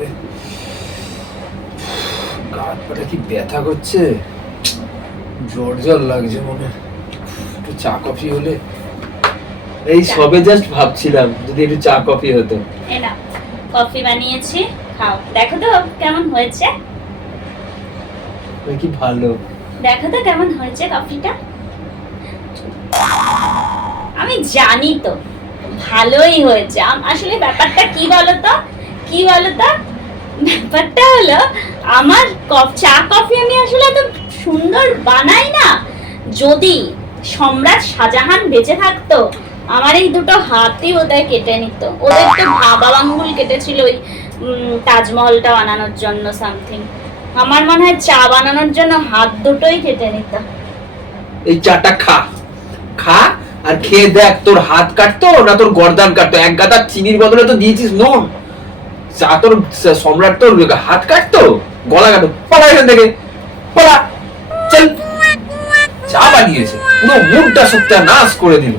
বাপরে গাত পাটা কি ব্যথা করছে? জ্বর জ্বর লাগছে মনে। একটু চা কফি হলে। এই সবে জাস্ট ভাবছিলাম যদি একটু চা কফি হতো। কফি বানিয়েছি খাও। দেখো তো কেমন হয়েছে। কি ভালো। দেখো তো কেমন হয়েছে কফিটা। আমি জানি তো ভালোই হয়েছে। আসলে ব্যাপারটা কি বলতো? কি বলতো? আমার চা কফি আমি আসলে এত সুন্দর বানাই না। যদি সম্রাট শাহজাহান বেঁচে থাকতো, আমার এই দুটো হাতই ওদের কেটে নিত। ওদের তো আঙ্গুল কেটেছিল ওই তাজমহলটা বানানোর জন্য সামথিং আমার মনে হয় চা বানানোর জন্য হাত দুটোই কেটে নিত। এই চাটা খা। খা আর খেয়ে দেখ, তোর হাত কাটতো না তোর গর্দান কাটতো। এক গাদা চিনির বদলে তো দিয়েছিস নুন। চা তোর সম্রাট তোর হাত কাটতো, গলা কাটতো পড়া এখান থেকে পড়া চল। চা বানিয়েছে, পুরো মুডটা সত্যা নাশ করে দিল।